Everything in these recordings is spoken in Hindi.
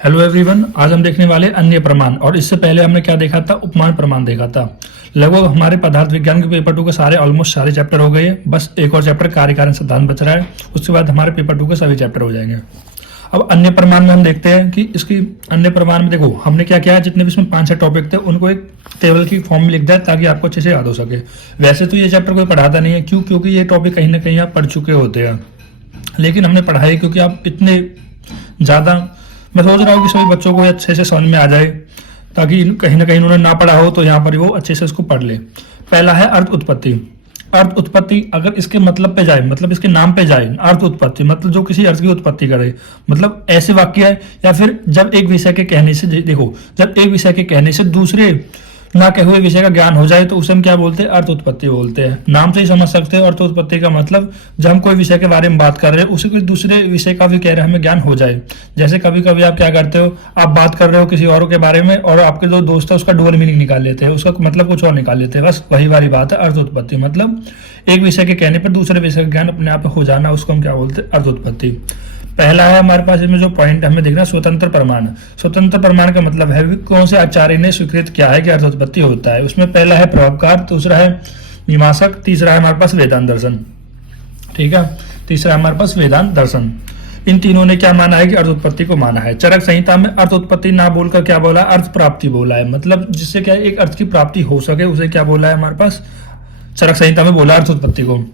हेलो एवरीवन, आज हम देखने वाले अन्य प्रमाण। और इससे पहले हमने क्या देखा था? उपमान प्रमाण देखा था। लगभग हमारे पदार्थ विज्ञान के पेपर 2 के ऑलमोस्ट सारे चैप्टर हो गए। बस एक और चैप्टर कार्यकारण सिद्धांत बच रहा है, उसके बाद हमारे पेपर 2 के सभी चैप्टर हो जाएंगे। अब अन्य प्रमाण में हम देखते हैं कि इसकी अन्य प्रमाण में देखो हमने क्या किया है, जितने भी इसमें 5-6 टॉपिक थे उनको एक टेबल की फॉर्म में लिख दिया ताकि आपको अच्छे से याद हो सके। वैसे तो ये चैप्टर कोई पढ़ाता नहीं है, क्योंकि ये टॉपिक कहीं ना कहीं आप पढ़ चुके होते हैं, लेकिन हमने पढ़ाई क्योंकि आप इतने ज़्यादा, मैं सोच रहा हूँ कि सभी बच्चों को अच्छे से समझ में आ जाए, ताकि कहीं ना कहीं उन्होंने ना पढ़ा हो तो यहाँ पर वो अच्छे से इसको पढ़ ले। पहला है अर्थ उत्पत्ति। अर्थ उत्पत्ति अगर इसके मतलब पे जाए, मतलब इसके नाम पे जाए, अर्थ उत्पत्ति मतलब जो किसी अर्थ की उत्पत्ति करे, मतलब ऐसे वाक्य है या फिर जब एक विषय के कहने से, देखो जब एक विषय के कहने से दूसरे ना कहे हुए विषय का ज्ञान हो जाए तो उसे हम क्या बोलते हैं? अर्थ उत्पत्ति बोलते हैं। नाम से ही समझ सकते हैं अर्थ उत्पत्ति का मतलब, जब हम कोई विषय के बारे में बात कर रहे हैं उसे कोई दूसरे विषय का भी कह रहे हैं हमें ज्ञान हो जाए। जैसे कभी कभी आप क्या करते हो, आप बात कर रहे हो किसी और के बारे में और आपके जो दोस्त है उसका डबल मीनिंग निकाल लेते हैं, उसका मतलब कुछ और निकाल लेते हैं। बस वही वाली बात है अर्थ उत्पत्ति, मतलब एक विषय के कहने पर दूसरे विषय का ज्ञान अपने आप हो जाना, उसको हम क्या बोलते हैं? अर्थ उत्पत्ति। पहला है हमारे पास इसमें जो पॉइंट हमें देखना, स्वतंत्र प्रमाण। स्वतंत्र प्रमाण का मतलब है कौन से आचार्य ने स्वीकृत किया है कि अर्थ उत्पत्ति होता है। उसमें पहला है प्रभावकार, दूसरा है मीमांसक, तीसरा है हमारे पास वेदांत दर्शन। ठीक है, तीसरा है हमारे पास वेदांत दर्शन। इन तीनों ने क्या माना है कि अर्थ उत्पत्ति को माना है। चरक संहिता में अर्थ उत्पत्ति ना बोलकर क्या बोला? अर्थ प्राप्ति बोला है, मतलब जिससे क्या एक अर्थ की प्राप्ति हो सके उसे क्या बोला है हमारे पास? चरक संहिता में बोला अर्थ उत्पत्ति को।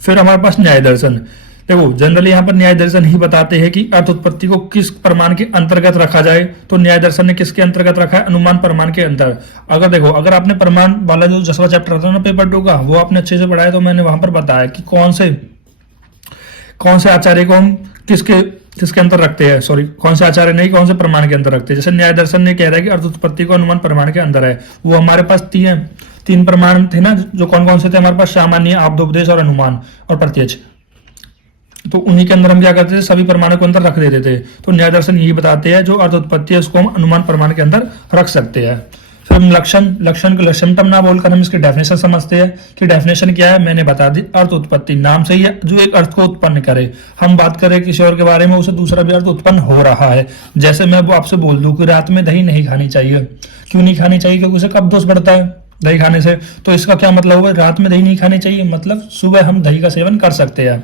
फिर हमारे पास न्याय दर्शन। देखो जनरली यहाँ पर न्याय दर्शन ही बताते हैं कि अर्थ उत्पत्ति को किस प्रमाण के अंतर्गत रखा जाए, तो न्याय दर्शन ने किसके अंतर्गत रखा है? अनुमान प्रमाण के अंतर। अगर देखो, अगर आपने प्रमाण वाला जो 10वां चैप्टर था ना पेपर 2 का, वो आपने अच्छे से पढ़ा है तो मैंने वहां पर बताया कि कौन से आचार्य को हम किसके अंतर रखते हैं, सॉरी कौन से आचार्य नहीं, कौन से प्रमाण के अंतर रखते हैं। जैसे न्याय दर्शन ने कह रहा है कि अर्थ उत्पत्ति को अनुमान प्रमाण के अंदर है। वो हमारे पास तीन प्रमाण थे ना, जो कौन कौन से थे हमारे पास? सामान्य, आप्तोपदेश और अनुमान और प्रत्यक्ष। तो उन्हीं के अंदर हम क्या करते थे? सभी प्रमाणों को अंदर रख देते थे। तो न्याय दर्शन यही बताते हैं जो अर्थ उत्पत्ति है उसको हम अनुमान प्रमाण के अंदर रख सकते हैं। फिर हम लक्षण को लक्षणतम ना बोलकर हम इसकी डेफिनेशन समझते हैं कि डेफिनेशन क्या है, मैंने बता दी। अर्थ उत्पत्ति नाम से ही है जो एक अर्थ को उत्पन्न करे। हम बात करें किसी और के बारे में, उसे दूसरा भी अर्थ उत्पन्न हो रहा है। जैसे मैं वो आपसे बोल दूं कि रात में दही नहीं खानी चाहिए। क्यों नहीं खानी चाहिए? क्योंकि उसे कब दोष बढ़ता है दही खाने से। तो इसका क्या मतलब हुआ? रात में दही नहीं खानी चाहिए, मतलब सुबह हम दही का सेवन कर सकते हैं।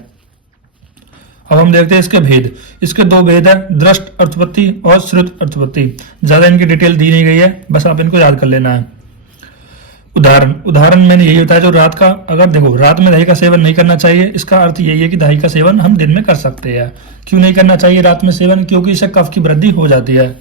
अब हम देखते हैं इसके भेद। इसके 2 भेद है, दृष्ट अर्थोत्पत्ति और श्रुत अर्थोत्पत्ति। ज्यादा इनकी डिटेल दी नहीं गई है, बस आप इनको याद कर लेना है। उदाहरण मैंने यही बताया, जो रात का, अगर देखो रात में दही का सेवन नहीं करना चाहिए, इसका अर्थ यही है कि दही का सेवन हम दिन में कर सकते हैं। क्यों नहीं करना चाहिए रात में सेवन? क्योंकि इससे कफ की वृद्धि हो जाती है।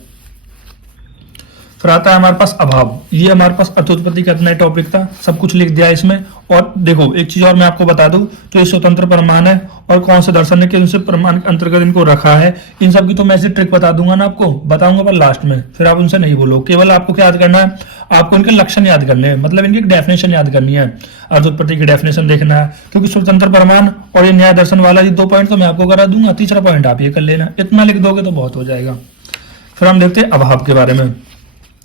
फिर आता है हमारे पास अभाव। ये हमारे पास अर्थोत्पत्ति का इतना टॉपिक था, सब कुछ लिख दिया इसमें। और देखो एक चीज और मैं आपको बता दूं, तो ये स्वतंत्र प्रमाण है और कौन से दर्शन ने किन से प्रमाण के अंतर्गत इनको रखा है, इन सब की तो मैं ऐसी ट्रिक बता दूंगा ना, आपको बताऊंगा पर लास्ट में, फिर आप उनसे नहीं बोलो। केवल आपको क्या याद करना है? आपको इनके लक्षण याद करने हैं, मतलब इनकी डेफिनेशन याद करनी है। अर्थोत्पत्ति की डेफिनेशन देखना है, क्योंकि स्वतंत्र प्रमाण और ये न्याय दर्शन वाला ये 2 पॉइंट तो मैं आपको करा दूंगा, तीसरा पॉइंट आप ये कर लेना। इतना लिख दोगे तो बहुत हो जाएगा। फिर हम देखते हैं अभाव के बारे में।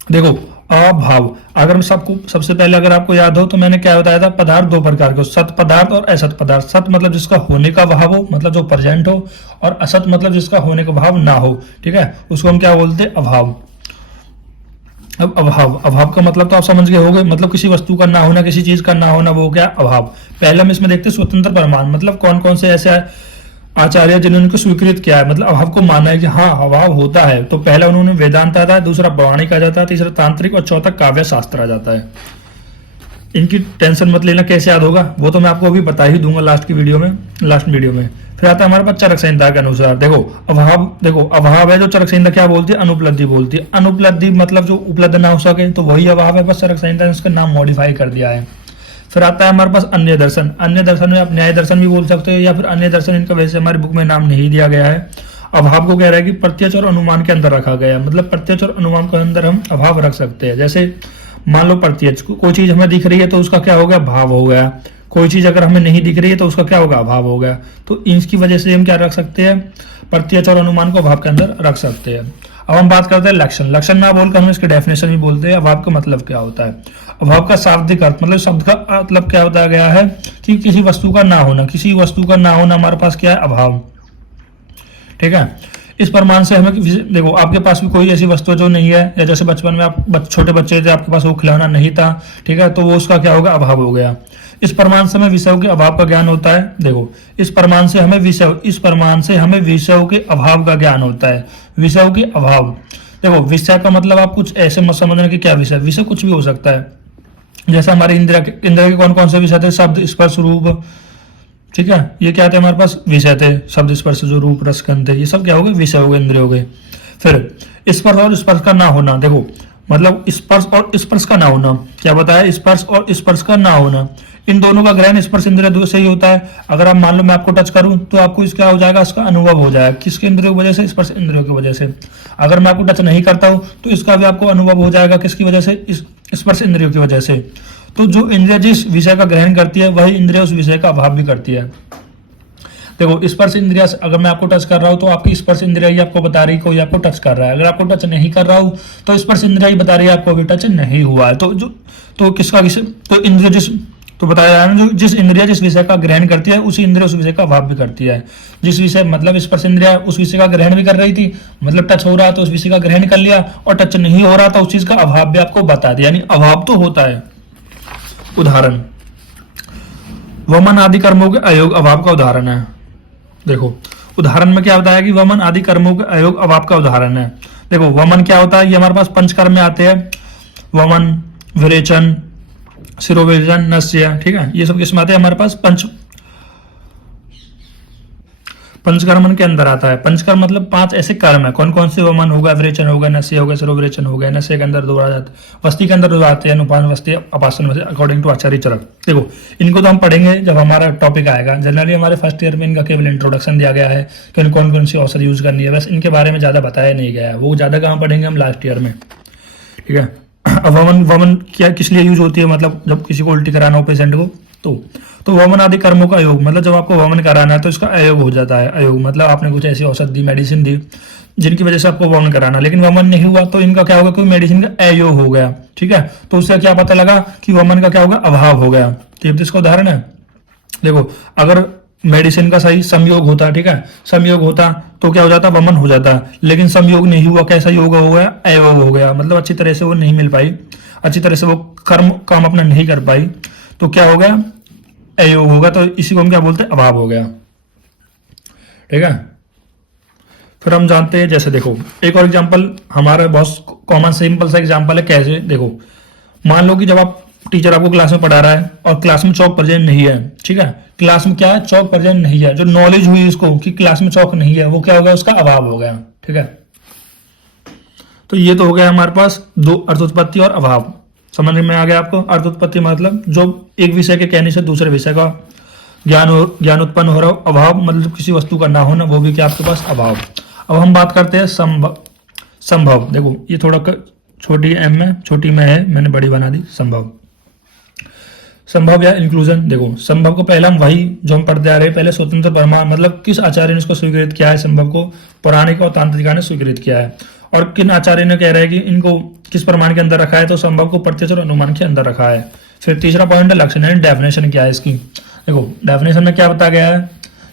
देखो अभाव, अगर सबको सबसे पहले अगर आपको याद हो तो मैंने क्या बताया था? पदार्थ 2 प्रकार के, सत पदार्थ और असत पदार्थ। सत मतलब जिसका होने का भाव हो, मतलब जो प्रेजेंट हो, और असत मतलब जिसका होने का भाव ना हो। ठीक है, उसको हम क्या बोलते हैं? अभाव। अब अभाव का मतलब तो आप समझ गए होंगे, मतलब किसी वस्तु का ना होना, किसी चीज का ना होना, वो क्या? अभाव। पहले हम इसमें देखते हैं स्वतंत्र प्रमाण, मतलब कौन कौन से ऐसे आचार्य जिन्होंने उनको स्वीकृत किया है, मतलब अभाव को माना है कि हाँ अभाव होता है। तो पहला उन्होंने वेदांत आता है, दूसरा पौराणिक आ जाता है, तीसरा तांत्रिक और चौथा काव्य शास्त्र आ जाता है। इनकी टेंशन मत लेना कैसे याद होगा, वो तो मैं आपको अभी बता ही दूंगा लास्ट वीडियो में। फिर आता है हमारे पास चरक संहिता के अनुसार। देखो अभाव है जो चरक संहिता क्या बोलती है? अनुपलब्धि बोलती है। अनुपलब्धि मतलब जो उपलब्ध ना हो सके, तो वही अभाव है, बस चरक संहिता ने उसका नाम मॉडिफाई कर दिया है। फिर आता है हमारे पास अन्य दर्शन। अन्य दर्शन में आप न्याय दर्शन भी बोल सकते हो या फिर अन्य दर्शन, इनका वैसे हमारी बुक में नाम नहीं दिया गया है। अभाव को कह रहा है कि प्रत्यक्ष और अनुमान के अंदर रखा गया है, मतलब प्रत्यक्ष और अनुमान के अंदर हम अभाव रख सकते हैं। जैसे मान लो प्रत्यक्ष, कोई चीज हमें दिख रही है तो उसका क्या हो गया? भाव हो गया। कोई चीज अगर हमें नहीं दिख रही है तो उसका क्या होगा? अभाव हो गया। तो इसकी वजह से हम क्या रख सकते हैं? प्रत्यक्ष और अनुमान को अभाव के अंदर रख सकते हैं। अब हम बात करते हैं लक्षण ना बोलकर हम इसके डेफिनेशन भी बोलते हैं। अभाव का मतलब क्या होता है? अभाव का शाब्दिक अर्थ, मतलब शब्द का मतलब क्या बताया गया है कि किसी वस्तु का ना होना। किसी वस्तु का ना होना हमारे पास क्या है? अभाव। ठीक है, इस प्रमाण से हमें देखो, आपके पास भी कोई ऐसी वस्तु जो नहीं है, या जैसे बचपन में आप छोटे बच्चे थे, आपके पास वो खिलौना नहीं था, ठीक है, तो वो उसका क्या होगा, अभाव हो गया। इस प्रमाण से हमें विषयों के अभाव का ज्ञान होता है। देखो, इस प्रमाण से हमें विषयों के अभाव का ज्ञान होता है। विषयों के अभाव, देखो विषय का मतलब आप कुछ ऐसे मत समझना कि क्या विषय, विषय कुछ भी हो सकता है। जैसे हमारे इंद्रिया के कौन कौन से विषय थे, शब्द स्पर्श रूप, ठीक है, ये क्या थे हमारे पास, विषय थे। शब्द स्पर्श जो रूप रस गंध थे, ये सब क्या हो गए, विषय हो गए, इंद्रिय हो गए। फिर स्पर्श और स्पर्श का ना होना, देखो मतलब स्पर्श और स्पर्श का ना होना, क्या बताया, स्पर्श और स्पर्श का ना होना, इन दोनों का ग्रहण स्पर्श इंद्रिय से ही होता है। अगर आप मान लो मैं आपको टच करूं तो आपको इसका हो जाएगा, इसका अनुभव हो जाएगा, किसके इंद्रियों की वजह से, स्पर्श इंद्रियों की वजह से। अगर मैं आपको टच नहीं करता हूं तो इसका भी आपको अनुभव हो जाएगा, किसकी वजह से, स्पर्श इंद्रियों की वजह से। तो जो इंद्रिय जिस विषय का ग्रहण करती है, वही इंद्रिय उस विषय का अभाव भी करती है। देखो, स्पर्श इंद्रिया, अगर मैं आपको टच कर रहा हूं तो आपकी स्पर्श इंद्रिया ही आपको बता रही है कोई आपको टच कर रहा है। अगर आपको टच नहीं कर रहा हूं तो स्पर्श इंद्रिया ही बता रही है आपको अभी टच नहीं हुआ है। तो किसका तो इंद्रिय जिस, तो बताया जा रहा है, जो जिस इंद्रिया जिस विषय का ग्रहण करती है, उसी इंद्रिय उस विषय का अभाव भी करती है। जिस विषय, मतलब स्पर्श इंद्रिया उस विषय का ग्रहण भी कर रही थी, मतलब टच हो रहा तो उस विषय का ग्रहण कर लिया, और टच नहीं हो रहा था उस चीज का अभाव भी आपको बता दिया, यानी अभाव तो होता है। उदाहरण, वमन आदि कर्मों के अयोग अभाव का उदाहरण है। देखो, उदाहरण में क्या बताया कि वमन आदि कर्मों के अयोग अभाव का उदाहरण है। देखो, वमन क्या होता है, ये हमारे पास पंचकर्म में आते हैं, वमन, विरेचन, शिरोवेचन, नस्य, ठीक है, ये सब किसमें आते हैं हमारे पास, पंचकर्मन के अंदर आता है। पंचकर्म मतलब 5 ऐसे कर्म है, कौन कौन से, वमन होगा, विरेचन होगा, नस्य होगा, शिरोविरेचन हो गया। नस्य के अंदर 2 आ जाते, वस्ती के अंदर 2 आते हैं, अनुपान वस्ती, अपासन वस्ती, अकॉर्डिंग टू आचार्य चरक। देखो, इनको तो हम पढ़ेंगे जब हमारा टॉपिक आएगा। जनरली हमारे फर्स्ट ईयर में इनका केवल इंट्रोडक्शन दिया गया है कि कौन कौन सी औषधि यूज करनी है, बस इनके बारे में ज्यादा बताया नहीं गया है। वो ज्यादा कहाँ पढ़ेंगे हम, लास्ट ईयर में, ठीक है। अब वमन क्या किस लिए यूज होती है, मतलब जब किसी को उल्टी कराना हो पेशेंट को, तो वमन आदि कर्मों का अयोग, मतलब जब आपको वमन कराना है तो इसका अयोग हो जाता है। अयोग मतलब आपने कुछ ऐसी औषध दी, मेडिसिन दी, जिनकी वजह से आपको वमन कराना, लेकिन वमन नहीं हुआ तो इनका क्या होगा, कोई मेडिसिन का अयोग हो गया, ठीक है। तो उससे क्या पता लगा कि वमन का क्या होगा, अभाव हो गया। तो इसका उदाहरण है। देखो, अगर मेडिसिन का सही संयोग होता, ठीक है, संयोग होता तो क्या हो जाता, वमन हो जाता, लेकिन संयोग नहीं हुआ, कैसा योग हो गया, अयोग हो गया, मतलब अच्छी तरह से वो नहीं मिल पाई, अच्छी तरह से वो काम अपना नहीं कर पाई, तो क्या हो गया, अयोग होगा। तो इसी को हम क्या बोलते हैं, अभाव हो गया, ठीक है। फिर हम जानते हैं, जैसे देखो एक और एग्जांपल हमारा बहुत कॉमन सिंपल सा एग्जांपल है। कैसे, देखो मान लो कि जब आप टीचर आपको क्लास में पढ़ा रहा है और क्लास में चौक प्रेजेंट नहीं है, ठीक है, क्लास में क्या है, चौक प्रेजेंट नहीं है, जो नॉलेज हुई इसको कि क्लास में चौक नहीं है, वो क्या हो गया, उसका अभाव हो गया, ठीक है। तो ये तो हो गया हमारे पास 2 अर्थोत्पत्ति और अभाव। समझ में आ गया आपको। अर्थोत्पत्ति मतलब जो एक विषय के कहने से दूसरे विषय का ज्ञान उत्पन्न हो रहा हो। अभाव मतलब किसी वस्तु का ना होना, वो भी क्या आपके पास, अभाव। अब हम बात करते हैं संभव। देखो ये थोड़ा छोटी एम में, छोटी में है, मैंने बड़ी बना दी। संभव या इंक्लूजन। देखो संभव को पहले हम वही जो हम पढ़ते आ रहे हैं, पहले स्वतंत्र प्रमाण, मतलब किस आचार्य ने इसको स्वीकृत किया है, संभव को पौराणिक और तांत्रिका ने स्वीकृत किया है, और किन आचार्य ने कह रहे हैं कि इनको किस प्रमाण के अंदर रखा है, तो संभव को प्रत्यक्ष और अनुमान के अंदर रखा है। फिर तीसरा पॉइंट है लक्षण, यानी डेफिनेशन क्या है इसकी। देखो डेफिनेशन में क्या बताया गया है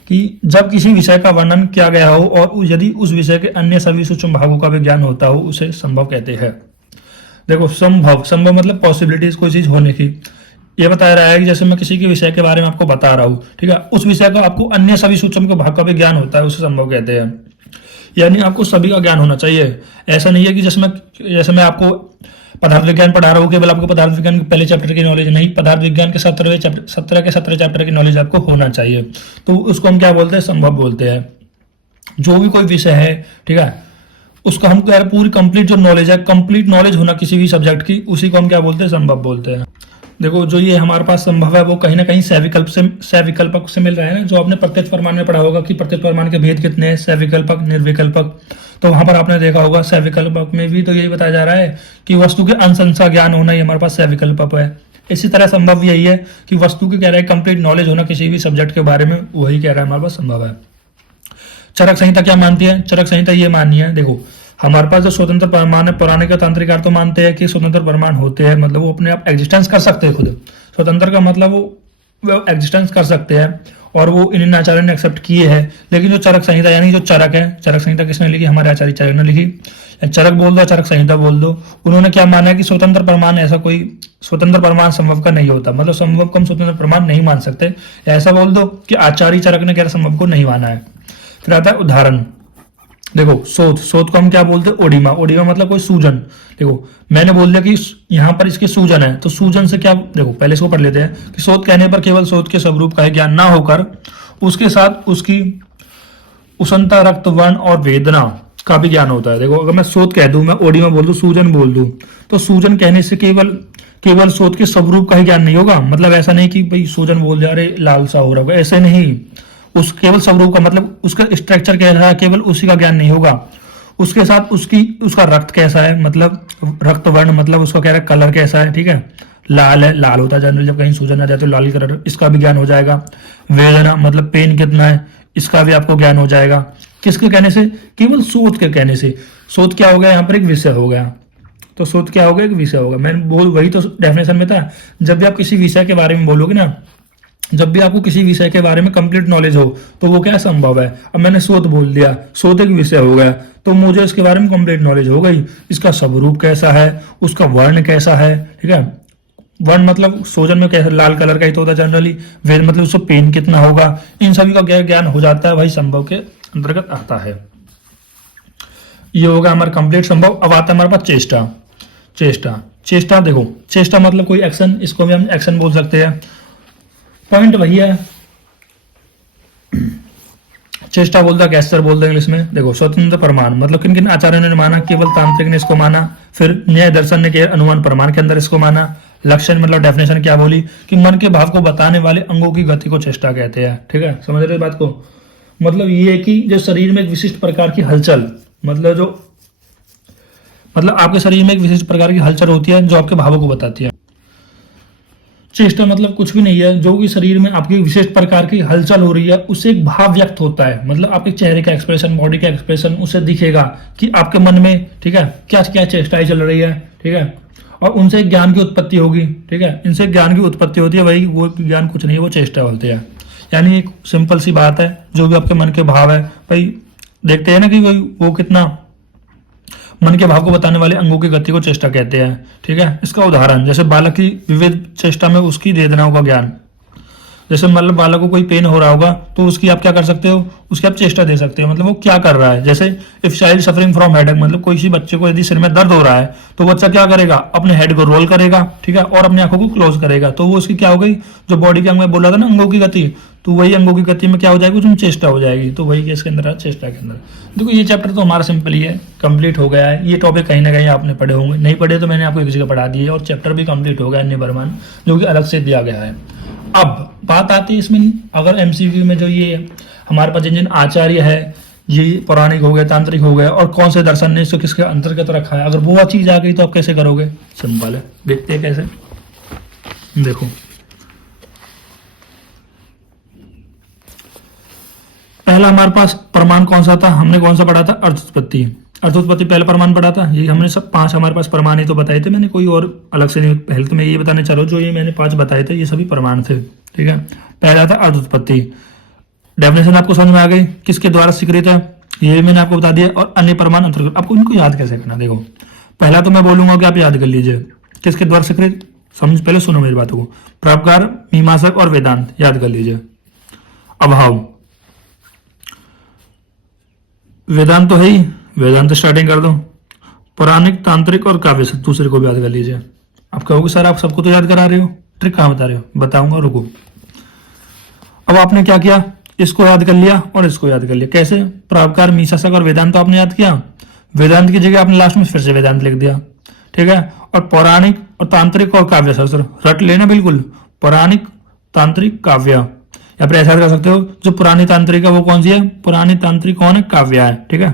कि जब किसी विषय का वर्णन किया गया हो और यदि उस विषय के अन्य सभी सूक्ष्म भागों का भी ज्ञान होता हो, उसे संभव कहते हैं। देखो संभव मतलब पॉसिबिलिटीज, कोई चीज होने की। ये बताया रहा है कि जैसे मैं किसी के विषय के बारे में आपको बता रहा हूँ, ठीक है, उस विषय का आपको अन्य सभी सूक्ष्म के भाग का भी ज्ञान होता है, उसे संभव कहते हैं। यानी आपको सभी का ज्ञान होना चाहिए। ऐसा नहीं है कि जैसे मैं आपको पदार्थ विज्ञान पढ़ा रहा हूँ, केवल आपको पदार्थ विज्ञान के पहले चैप्टर की नॉलेज नहीं, पदार्थ विज्ञान के 17 चैप्टर की नॉलेज आपको होना चाहिए। तो उसको हम क्या बोलते हैं, संभव बोलते हैं। जो भी कोई विषय है, ठीक है, उसका हम कह रहे पूरी कंप्लीट जो नॉलेज है, कंप्लीट नॉलेज होना किसी भी सब्जेक्ट की, उसी को हम क्या बोलते हैं, संभव बोलते हैं। देखो जो ये हमारे पास संभव है वो कहीं ना कहीं सविकल्पक से मिल रहा है ना। जो आपने प्रत्यक्ष प्रमाण में पढ़ा होगा कि प्रत्यक्ष प्रमाण के भेद कितने हैं, सविकल्पक, निर्विकल्पक, तो वहां पर आपने देखा होगा सविकल्पक में भी तो यही बताया जा रहा है कि वस्तु के अंशंसा ज्ञान होना ही हमारे पास सविकल्पक है। इसी तरह संभव यही है कि वस्तु के कह रहा है कंप्लीट नॉलेज होना किसी भी सब्जेक्ट के बारे में, वही कह रहा है हमारे पास संभव है। चरक संहिता क्या मानती है? चरक संहिता ये माननी है, देखो हमारे पास जो स्वतंत्र प्रमाण है, पौराणिक और तांत्रिक तो मानते हैं कि स्वतंत्र प्रमाण होते हैं, मतलब वो अपने आप एग्जिस्टेंस कर सकते हैं खुद। स्वतंत्र का मतलब वो वो एग्जिस्टेंस कर सकते हैं और वो इन आचार्यों ने एक्सेप्ट किए हैं। लेकिन जो चरक संहिता यानी जो चरक है, चरक संहिता किसने लिखी? हमारे आचार्य चरक ने लिखी। चरक बोल दो, चरक संहिता बोल दो। उन्होंने क्या माना है कि स्वतंत्र प्रमाण, ऐसा कोई स्वतंत्र प्रमाण संभव का नहीं होता, मतलब संभव को हम स्वतंत्र प्रमाण नहीं मान सकते। ऐसा बोल दो कि आचार्य चरक ने क्या संभव को नहीं माना है। फिर आता है उदाहरण। देखो शोध, शोध को हम क्या बोलते हैं? ओडिमा। ओडिमा मतलब कोई सूजन। देखो मैंने बोल दिया कि यहाँ पर इसके सूजन है, तो सूजन से क्या, देखो पहले इसको पढ़ लेते हैं कि शोध कहने पर केवल शोध के स्वरूप का ज्ञान ना होकर उसके साथ उसकी उष्णता, रक्त, वर्ण और वेदना का भी ज्ञान होता है। देखो अगर मैं शोध कह दूं, मैं ओडिमा बोल दूं, सूजन बोल दूं, तो सूजन कहने से केवल केवल शोध के स्वरूप का ही ज्ञान नहीं होगा। मतलब ऐसा नहीं कि भाई सूजन बोल दिया अरे लाल सा हो रहा होगा, ऐसे नहीं। उस केवल स्वरूप का मतलब उसका स्ट्रक्चर कैसा है, केवल उसी का ज्ञान नहीं होगा। उसके साथ उसका रक्त कैसा है, मतलब रक्त वर्ण, मतलब उसका क्या है, कलर कैसा है, ठीक है। लाल है, लाल होता है जनरली, जब कहीं सूजन आ जाए तो लाल कलर, इसका भी ज्ञान हो जाएगा। वेदना मतलब पेन कितना है, इसका भी आपको ज्ञान हो जाएगा। किसके कहने से? केवल शोध के कहने से। शोध क्या हो गया यहाँ पर? एक विषय हो गया। तो शोध क्या हो गया? एक विषय होगा। मैंने बोल वही तो डेफिनेशन में था। जब भी आप किसी विषय के बारे में बोलोगे ना, जब भी आपको किसी विषय के बारे में कंप्लीट नॉलेज हो तो वो क्या संभव है। अब मैंने शोध बोल दिया, शोध एक विषय हो गया, तो मुझे इसके बारे में कंप्लीट नॉलेज हो गई। इसका स्वरूप कैसा है, उसका वर्ण कैसा है, ठीक है। वर्ण मतलब सोजन में कैसा, लाल कलर का ही तो होता है जनरली। वेद मतलब उसको पेन कितना होगा, इन सभी का ज्ञान हो जाता है, भाई संभव के अंतर्गत आता है। ये होगा हमारा कंप्लीट संभव। अब आता है हमारे पास चेष्टा। चेष्टा, चेष्टा देखो, चेष्टा मतलब कोई एक्शन, इसको भी हम एक्शन बोल सकते हैं। पॉइंट वही है, चेष्टा बोलता कैसर बोलते इंग्लिश में। देखो स्वतंत्र प्रमाण मतलब किन किन आचार्यों ने माना? केवल तांत्रिक ने इसको माना। फिर न्याय दर्शन ने अनुमान प्रमाण के अंदर इसको माना। लक्षण मतलब डेफिनेशन क्या बोली कि मन के भाव को बताने वाले अंगों की गति को चेष्टा कहते हैं, ठीक है। समझ रहे बात को? मतलब ये कि जो शरीर में एक विशिष्ट प्रकार की हलचल, मतलब आपके शरीर में एक विशिष्ट प्रकार की हलचल होती है जो आपके भावों को बताती है। चेष्टा मतलब कुछ भी नहीं है, जो कि शरीर में आपकी विशेष प्रकार की हलचल हो रही है, उससे एक भाव व्यक्त होता है। मतलब आपके चेहरे का एक्सप्रेशन, बॉडी का एक्सप्रेशन, उससे दिखेगा कि आपके मन में, ठीक है, क्या क्या चेष्टाएं चल रही है, ठीक है। और उनसे ज्ञान की उत्पत्ति होगी, ठीक है। इनसे ज्ञान की उत्पत्ति होती है, भाई वो ज्ञान कुछ नहीं है, वो चेष्टा बोलते हैं। यानी एक सिंपल सी बात है, जो भी आपके मन के भाव है, भाई देखते हैं ना कि वो कितना मन के भाव को बताने वाले अंगों की गति को चेष्टा कहते हैं, ठीक है। इसका उदाहरण जैसे बालक की विविध चेष्टा में उसकी वेदनाओं का ज्ञान। जैसे मतलब बालक को कोई पेन हो रहा होगा तो उसकी आप क्या कर सकते हो? उसकी आप चेष्टा दे सकते हो, मतलब वो क्या कर रहा है। जैसे if child suffering from headache, मतलब कोई सी बच्चे को यदि सिर में दर्द हो रहा है तो बच्चा क्या करेगा? अपने हेड को रोल करेगा, ठीक है, और अपनी आंखों को क्लोज करेगा। तो वो उसकी क्या हो गई? जो बॉडी के अंग में बोला था ना अंगों की गति, तो वही अंगों की गति में क्या हो जाएगी? उसमें चेष्टा हो जाएगी। तो वही इसके अंदर है, चेष्टा के अंदर। देखो ये चैप्टर तो हमारा सिंपल ही है, कंप्लीट हो गया है। ये टॉपिक कहीं ना कहीं आपने पढ़े होंगे, नहीं पढ़े तो मैंने आपको एक जगह पढ़ा दिए, और चैप्टर भी कंप्लीट हो गया अन्य प्रमाण, जो कि अलग से दिया गया है। अब बात आती है इसमें, अगर एमसीक्यू में जो ये हमारे पास जिन आचार्य है, ये पौराणिक हो गए, तांत्रिक हो गए, और कौन से दर्शन ने इसको किसके अंतर्गत रखा है, अगर वो चीज आ गई तो आप कैसे करोगे? सिंपल है, देखते हैं कैसे। देखो पहला हमारे पास प्रमाण कौन सा था? हमने कौन सा पढ़ा था? अर्थोत्पत्ति। अर्थोत्पत्ति पहला प्रमाण पढ़ा था। ये हमने सब 5 हमारे पास प्रमाण ही तो बताए थे, मैंने कोई और अलग से नहीं। पहले तो मैं ये बताने चाह रहा हूँ, जो ये मैंने 5 बताए थे ये सभी प्रमाण थे, ठीक है। पहला था अर्थोत्पत्ति। डेफिनेशन आपको समझ में आ गई, किसके द्वारा स्वीकृत है ये भी मैंने आपको बता दिया। और अन्य प्रमाण अंतर्गत, आपको इनको याद कैसे करना? देखो पहला तो मैं बोलूंगा कि आप याद कर लीजिए किसके द्वारा स्वीकृत। समझ, पहले सुनो मेरी बातों को। परोपकार, मीमांसक और वेदांत, याद कर लीजिए। अभाव, वेदांत तो है ही, वेदांत स्टार्टिंग कर दो। पौराणिक, तांत्रिक और काव्य, दूसरे को भी याद कर लीजिए। आप कहोगे सर आप सबको तो याद करा रहे हो, ट्रिक कहाँ बता रहे हो? बताऊंगा, रुको। अब आपने क्या किया? इसको याद कर लिया और इसको याद कर लिया। कैसे? परोपकार, मीमांसक और वेदांत तो आपने याद किया। वेदांत की जगह आपने लास्ट में फिर से वेदांत लिख दिया, ठीक है। और पौराणिक और तांत्रिक और काव्य शास्त्र रट लेना बिल्कुल। पौराणिक, तांत्रिक, काव्य, या फिर ऐसा कर सकते हो जो पुरानी तांत्रिक है वो कौन सी है? पुरानी तांत्रिक कौन है? काव्य है, ठीक है।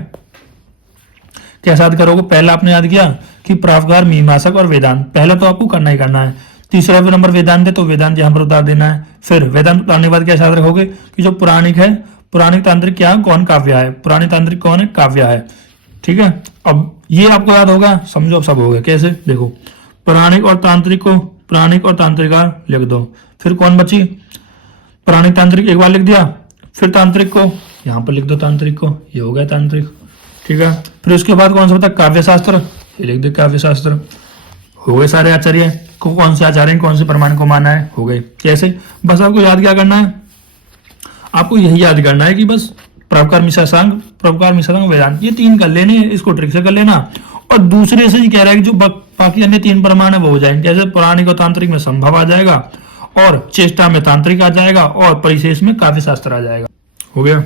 कैसे याद करोगे? पहला आपने याद किया कि परोपकार, मीमांसक और वेदांत, पहला तो आपको करना ही करना है। तीसरा नंबर वेदांत है तो वेदांत यहाँ पर उतार देना है। फिर वेदांत उतारने के बाद क्या याद रखोगे कि जो पुराणिक है, पुराणिक तांत्रिक क्या है? कौन? काव्य है। पुरानी तांत्रिक कौन है? काव्य है, ठीक है। अब ये आपको याद होगा, समझो अब सब हो गया। कैसे? देखो पौराणिक और तांत्रिक को, पौराणिक और तांत्रिका लिख दो। फिर कौन बची? प्राणिक तांत्रिक एक बार लिख दिया, फिर तांत्रिक को यहाँ पर लिख दो, तांत्रिक को, ये हो गया तांत्रिक, ठीक है। फिर उसके बाद कौन सा होता है, काव्य शास्त्र, ये लिख दो काव्य शास्त्र। हो गए सारे आचार्य को, कौन से आचार्य कौन से प्रमाण को माना है, हो गए। कैसे, बस आपको याद क्या करना है, आपको यही याद करना है कि बस प्रभाकार मिश्रांग वेदांत, ये 3 कर लेने, इसको ट्रिक से कर लेना। और दूसरे से ही कह रहा है कि जो बाकी अन्य 3 प्रमाण है वो हो जाएंगे। जैसे पौराणिक और तांत्रिक में संभव आ जाएगा, और चेष्टा में तांत्रिक आ जाएगा, और परिशेष में काव्य शास्त्र आ जाएगा। हो गया,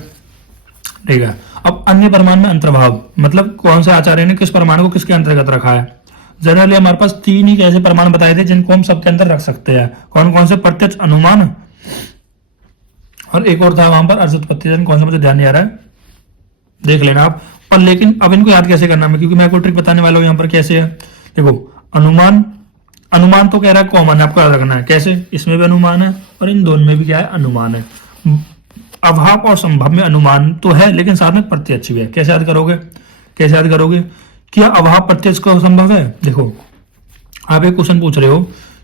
ठीक है। अब अन्य प्रमाण में अंतर्भाव, मतलब कौन से आचार्य ने किस प्रमाण को किसके अंतर्गत रखा है। जनरली हमारे पास 3 ही ऐसे प्रमाण बताए थे जिनको हम सबके अंदर रख सकते हैं। कौन कौन से, प्रत्यक्ष, अनुमान, और एक और था वहां पर अर्जुत्पत्ति, कौन सा मुझे ध्यान नहीं आ रहा है, देख लेना आप। पर लेकिन अब इनको याद कैसे करना है, क्योंकि मैं आपको ट्रिक बताने वाला हूं यहाँ पर कैसे है। देखो, अनुमान तो कह रहा है कॉमन है, आपको याद रखना है। कैसे, इसमें भी अनुमान है और इन दोनों में भी क्या है, अनुमान है। अभाव और संभव में अनुमान तो है, लेकिन साथ में प्रत्यक्ष भी है। कैसे याद करोगे, क्या अभाव प्रत्यक्ष का संभव है। देखो, आप एक क्वेश्चन पूछ रहे हो,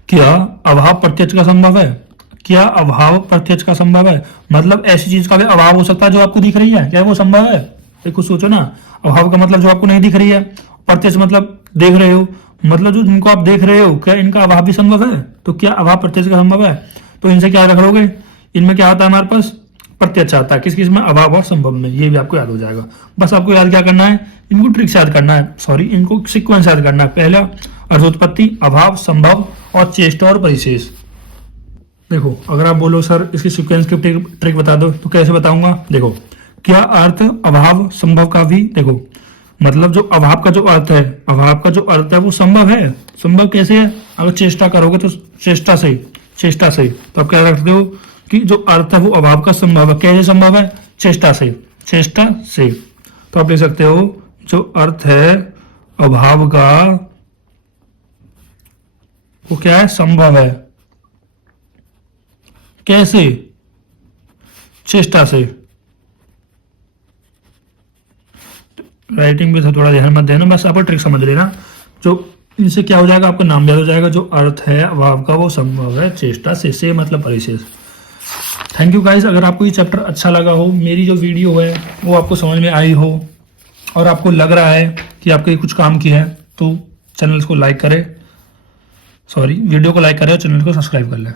क्या अभाव प्रत्यक्ष का संभव है, क्या अभाव प्रत्यक्ष का संभव है, मतलब ऐसी चीज का भी अभाव हो सकता है जो आपको दिख रही है, क्या वो संभव है। एक कुछ सोचो ना, अभाव का मतलब जो आपको नहीं दिख रही है, प्रत्यक्ष मतलब देख रहे हो, मतलब जो जिनको आप देख रहे हो, क्या इनका अभाव भी संभव है। तो क्या अभाव प्रत्यक्ष का संभव है, तो इनसे क्या रख लोगे, इनमें क्या आता है हमारे पास, प्रत्यक्ष आता है। किस किस में, अभाव और संभव में, ये भी आपको याद हो जाएगा। बस आपको याद क्या करना है, इनको ट्रिक से याद करना है, सॉरी इनको सीक्वेंस याद करना है। पहला अर्थोत्पत्ति, अभाव, संभव और चेष्टा और परिशेष। देखो, अगर आप बोलो सर इसकी सीक्वेंस की ट्रिक बता दो, तो कैसे बताऊंगा। देखो, क्या अर्थ अभाव संभव का भी, देखो मतलब जो अभाव का जो अर्थ है वो संभव है। संभव कैसे है, अगर चेष्टा करोगे तो चेष्टा से तो आप क्या रखते हो कि जो अर्थ है वो अभाव का संभव है। कैसे संभव है, चेष्टा से। तो आप लिख सकते हो जो अर्थ है अभाव का वो क्या है, संभव है। कैसे, चेष्टा से। राइटिंग भी थोड़ा ध्यान मत देना, बस आप ट्रिक समझ लेना। जो इनसे क्या हो जाएगा, आपका नाम याद हो जाएगा। जो अर्थ है अभाव का वो संभव है चेष्टा से मतलब परिशेष। Thank you guys. अगर आपको ये चैप्टर अच्छा लगा हो, मेरी जो वीडियो है वो आपको समझ में आई हो, और आपको लग रहा है कि आपको ये कुछ काम की है, तो चैनल को लाइक करें, वीडियो को लाइक करें और चैनल को सब्सक्राइब कर लें।